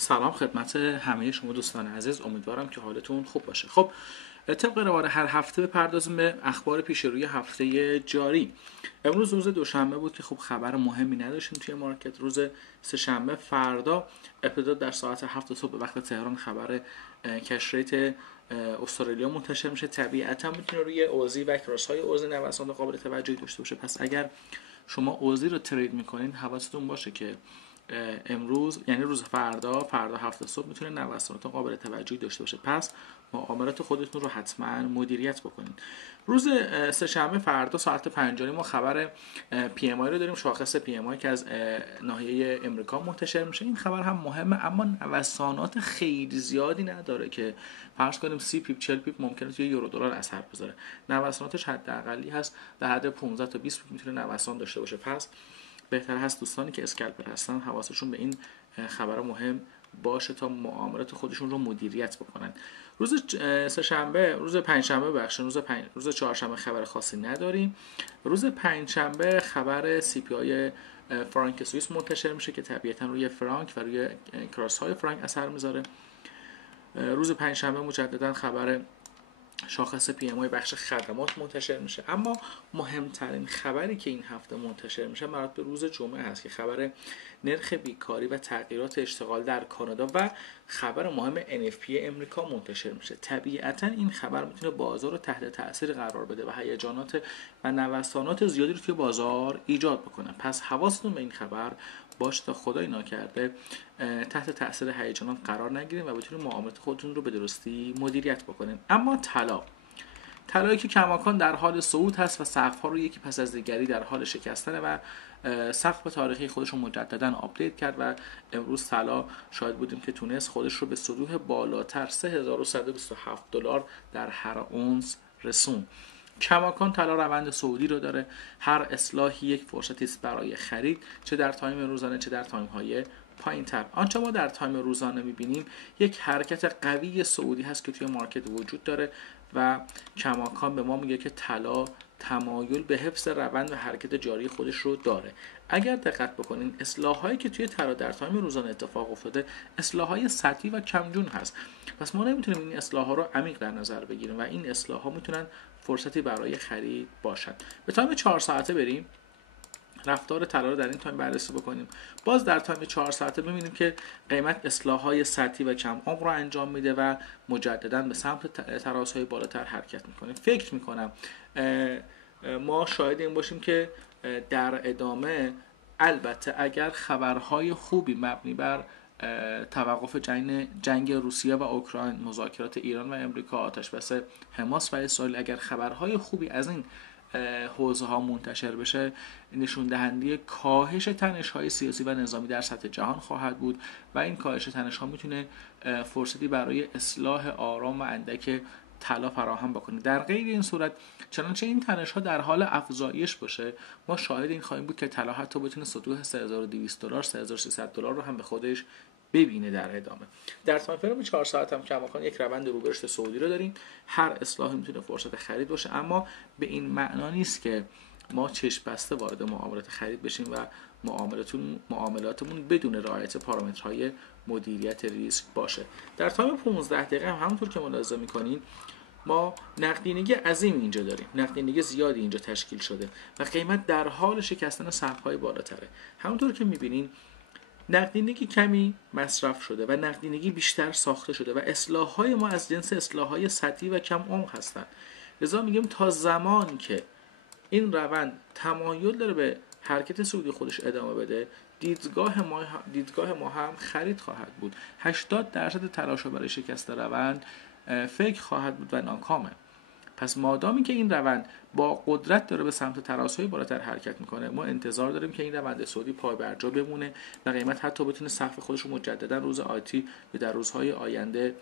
سلام خدمت همه شما دوستان عزیز، امیدوارم که حالتون خوب باشه. خب طبق روال هر هفته بپردازیم به اخبار پیش روی هفته جاری. امروز روز دوشنبه بود که خب خبر مهمی نداشتیم توی مارکت. روز سه‌شنبه فردا ابتدا در ساعت 7 صبح به وقت تهران خبر کش ریت استرالیا منتشر میشه. طبیعتا میتونه روی اوزی و کراس های اوزی نوسان قابل توجهی داشته باشه. پس اگر شما اوزی رو ترید میکنین حواستون باشه که امروز یعنی روز فردا 7 صبح میتونه نوسانات قابل توجهی داشته باشه. پس معاملات خودتون رو حتما مدیریت بکنید. روز سه‌شنبه فردا ساعت 5 ما خبر پی ام آی رو داریم، شاخص پی ام آی که از ناحیه امریکا منتشر میشه. این خبر هم مهمه اما نوسانات خیلی زیادی نداره که فرض کنیم 30 پیپ 40 پیپ ممکنه توی یورو دلار اثر بذاره. نوساناتش حداقلی هست، در حد 15 تا 20 پیپ میتونه نوسان داشته باشه. پس بهتر هست دوستانی که اسکالپر هستن حواسشون به این خبر مهم باشه تا معاملات خودشون رو مدیریت بکنن. روز سه‌شنبه، روز چهارشنبه خبر خاصی نداریم. روز پنجشنبه خبر سی پی آی فرانک سوئیس منتشر میشه که طبیعتا روی فرانک و روی کراس های فرانک اثر میذاره. روز پنجشنبه مجددا خبر شاخص پی ام آی بخش خدمات منتشر میشه. اما مهمترین خبری که این هفته منتشر میشه مربوط به روز جمعه هست که خبر نرخ بیکاری و تغییرات اشتغال در کانادا و خبر مهم NFP امریکا منتشر میشه. طبیعتا این خبر میتونه بازار رو تحت تاثیر قرار بده و هیجانات و نوسانات زیادی رو توی بازار ایجاد بکنه. پس حواستون به این خبر باشه تا خدای ناکرده تحت تاثیر هیجانات قرار نگیرین و بتونین معاملات خودتون رو به درستی مدیریت بکنین. اما طلایی که کماکان در حال صعود هست و سقف‌ها رو یکی پس از دیگری در حال شکستن و سقف تاریخی خودش رو مجددا آپدیت کرد و امروز طلا شاهد بودیم که تونست خودش رو به سطوح بالاتر 3127 دلار در هر اونس رسون. کماکان طلا روند صعودی رو داره. هر اصلاحی یک فرصتی است برای خرید، چه در تایم روزانه چه در تایم های پایین تر. آنچه ما در تایم روزانه میبینیم یک حرکت قوی صعودی هست که توی مارکت وجود داره و کماکان به ما میگه که طلا تمایل به حفظ روند و حرکت جاری خودش رو داره. اگر دقت بکنین اصلاحایی که توی طلا در تایم روزانه اتفاق افتاده اصلاحای سطحی و کمجون هست. پس ما نمیتونیم این اصلاحها رو عمیق در نظر بگیریم و این اصلاحها میتونن فرصتی برای خرید باشد. به تایم 4 ساعته بریم، رفتار طلا رو در این تایم بررسی بکنیم. باز در تایم 4 ساعته ببینیم که قیمت اصلاح‌های سطحی و کم عمق رو انجام میده و مجددا به سمت ترازهای بالاتر حرکت میکنه. فکر میکنم ما شاهد این باشیم که در ادامه، البته اگر خبرهای خوبی مبنی بر توقف جنگ روسیه و اوکراین، مذاکرات ایران و امریکا، آتشبس حماس و اسرائیل، اگر خبرهای خوبی از این حوزه ها منتشر بشه نشون دهنده کاهش تنش های سیاسی و نظامی در سطح جهان خواهد بود و این کاهش تنش ها میتونه فرصتی برای اصلاح آرام و اندک طلا فراهم بکنه. در غیر این صورت، چنانچه این تنش ها در حال افزایش باشه، ما شاهد این خواهیم بود که طلا حتی بتونه سطوح 3200 دلار 3300 دلار رو هم به خودش ببینه در ادامه. در تایم فریم 4 ساعت هم کماکان یک روند رو به رشد صعودی رو داریم. هر اصلاحی میتونه فرصت خرید باشه، اما به این معنا نیست که ما چشم بسته وارد معاملات خرید بشیم و معاملاتمون بدون رعایت پارامترهای مدیریت ریسک باشه. در تایم 15 دقیقه هم همونطور که ملاحظه می‌کنین ما نقدینگی عظیم اینجا داریم، نقدینگی زیادی اینجا تشکیل شده و قیمت در حال شکستن سقف‌های بالاتره. همونطور که می‌بینین نقدینگی کمی مصرف شده و نقدینگی بیشتر ساخته شده و اصلاح‌های ما از جنس اصلاح‌های سطحی و کم عمق هستند. لذا میگیم تا زمانی که این روند تمایل داره به حرکت صعودی خودش ادامه بده، دیدگاه ما هم خرید خواهد بود. 80% تلاش برای شکست روند فکر خواهد بود و ناکامه. پس مادامی که این روند با قدرت داره به سمت ترازهای بالاتر حرکت میکنه، ما انتظار داریم که این روند صعودی پای بر جا بمونه و قیمت حتی بتونه سقف خودش رو مجددا روز آتی یا در روزهای آینده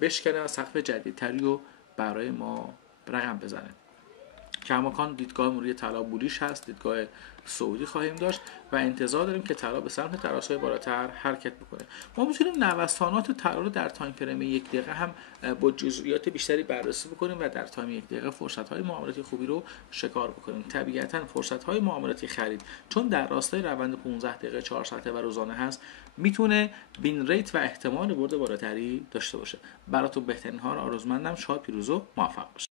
بشکنه و سقف جدیدتری رو برای ما رقم بزنه. کماکان دیدگاه روی طلا بولیش هست، دیدگاه سعودی خواهیم داشت و انتظار داریم که طلا به سمت ترازهای بالاتر حرکت بکنه. ما میتونیم نوسانات طلا رو در تایم فریم 1 دقیقه هم با جزئیات بیشتری بررسی بکنیم و در تایم 1 دقیقه فرصت‌های معاملاتی خوبی رو شکار بکنیم. طبیعتاً فرصت‌های معاملاتی خرید چون در راستای روند 15 دقیقه 4 ساعته و روزانه هست، میتونه وین ریت و احتمال برد بالاتری داشته باشه. براتون بهترین ها رو آرزومندم. شاد، پیروز و موفق باشید.